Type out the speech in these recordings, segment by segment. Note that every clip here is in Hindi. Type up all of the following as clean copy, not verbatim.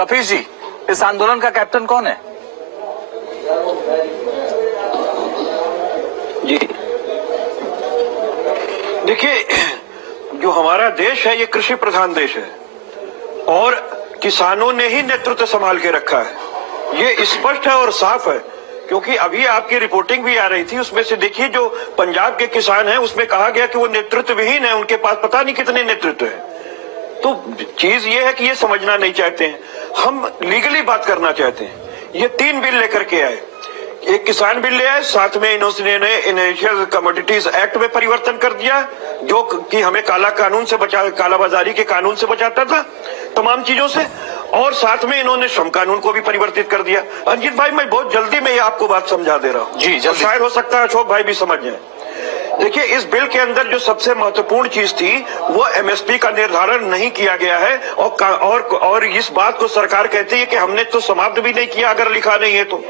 कपीश जी, इस आंदोलन का कैप्टन कौन है? जी देखिए, जो हमारा देश है ये कृषि प्रधान देश है और किसानों ने ही नेतृत्व संभाल के रखा है। ये स्पष्ट है और साफ है, क्योंकि अभी आपकी रिपोर्टिंग भी आ रही थी, उसमें से देखिए जो पंजाब के किसान हैं उसमें कहा गया कि वो नेतृत्व विहीन है, उनके पास पता नहीं कितने नेतृत्व है। तो चीज ये है कि ये समझना नहीं चाहते हैं, हम लीगली बात करना चाहते हैं। ये 3 बिल लेकर के आए, एक किसान बिल ले आए, साथ में इन्होंने इनिशियल कमोडिटीज एक्ट में परिवर्तन कर दिया जो कि हमें कालाबाजारी के कानून से बचाता था, तमाम चीजों से, और साथ में इन्होंने श्रम कानून को भी परिवर्तित कर दिया। अंजित भाई, मैं बहुत जल्दी में ये आपको बात समझा दे रहा हूँ जी, जल्दी। शायद हो सकता है अशोक भाई भी समझ जाए। देखिए, इस बिल के अंदर जो सबसे महत्वपूर्ण चीज थी वो एमएसपी का निर्धारण नहीं किया गया है, और इस बात को सरकार कहती है कि हमने तो समाप्त भी नहीं किया अगर लिखा नहीं है तो।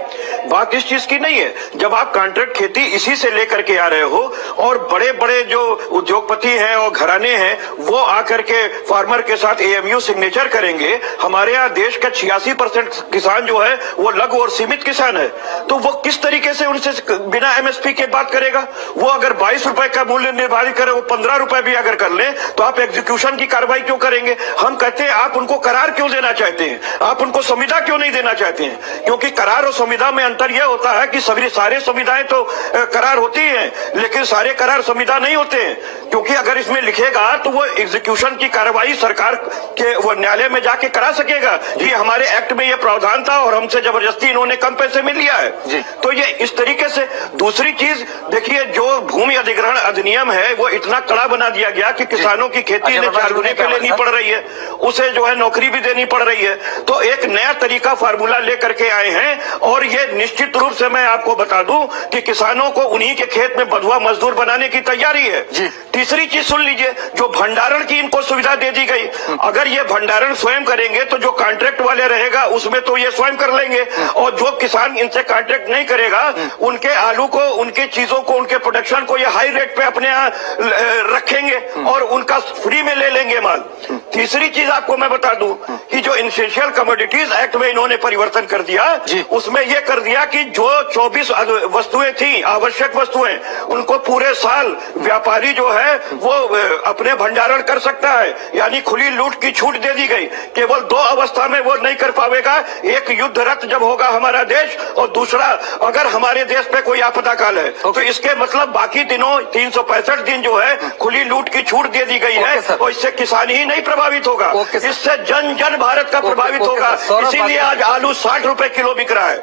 बात इस चीज की नहीं है, जब आप कॉन्ट्रैक्ट खेती इसी से लेकर के आ रहे हो और बड़े बड़े जो उद्योगपति हैं और घराने हैं वो आकर के फार्मर के साथ एएमयू सिग्नेचर करेंगे। हमारे यहाँ देश का 86% किसान जो है वो लघु और सीमित किसान है, तो वो किस तरीके से उनसे बिना एमएसपी के बात करेगा? वो अगर 22 रुपए का मूल्य निर्धारित करे, वो 15 रुपए भी अगर कर ले तो आप एग्जीक्यूशन की कार्रवाई क्यों करेंगे? हम कहते हैं आप उनको करार क्यों देना चाहते हैं, आप उनको संविदा क्यों नहीं देना चाहते हैं? क्योंकि करार और संविदा में अंतर यह होता है कि सारे संविदाएं तो करार होती हैं, लेकिन सारे करार संविदा नहीं होते हैं, क्योंकि अगर इसमें लिखेगा तो वो एग्जीक्यूशन की कार्रवाई सरकार के वो न्यायालय में जाके करा सकेगा कि हमारे एक्ट में ये प्रावधान था और हमसे जबरदस्ती इन्होंने कम पैसे में लिया है। तो ये इस तरीके से। दूसरी चीज देखिए, जो भूमि अधिग्रहण अधिनियम है वो इतना कड़ा बना दिया गया कि किसानों की खेती इन्हें 4 गुने पे लेनी पड़ रही है, उसे जो है नौकरी भी देनी पड़ रही है। तो एक नया तरीका फार्मूला लेकर के आए हैं, और ये निश्चित रूप से मैं आपको बता दूं कि किसानों को उन्हीं के खेत में बंधुआ मजदूर बनाने की तैयारी है। तीसरी चीज सुन लीजिए, जो भंडारण की इनको सुविधा दे दी गई, अगर ये भंडारण स्वयं करेंगे तो जो कॉन्ट्रैक्ट वाले रहेगा उसमें तो ये स्वयं कर लेंगे, और जो किसान इनसे कॉन्ट्रैक्ट नहीं करेगा उनके आलू को, उनकी चीजों को, उनके प्रोडक्शन को ये हाई रेट पे अपने यहाँ रखेंगे और उनका फ्री में ले लेंगे माल। तीसरी चीज आपको मैं बता दूं कि जो इनिशियल कमोडिटीज एक्ट में इन्होंने परिवर्तन कर दिया, उसमें यह कर दिया कि जो 24 वस्तुएं थी, आवश्यक वस्तुएं, उनको पूरे साल व्यापारी जो है वो अपने भंडारण कर सकता है, यानी खुली लूट की छूट दे दी गई। केवल 2 अवस्था में वो नहीं कर पाएगा, एक युद्धरत जब होगा हमारा देश, और दूसरा अगर हमारे देश पे कोई आपदा काल है। तो इसके मतलब बाकी दिनों 365 दिन जो है खुली लूट की छूट दे दी गई है, और इससे किसान ही नहीं प्रभावित होगा, इससे जन जन भारत का प्रभावित होगा। इसीलिए आज आलू 60 रुपए किलो बिक रहा है।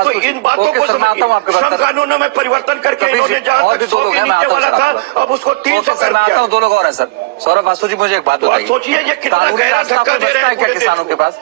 तो इन बातों को समझिए, श्रम कानूनों में परिवर्तन करके इन्होंने जहां तक 100 के नीचे वाला था अब उसको 300 कर दिया। 2 लोग और हैं सर। सौरभ वासु जी, मुझे एक बात बताइए, सोचिए ये कितना गहरा धक्का दे रहे हैं क्या किसानों के पास?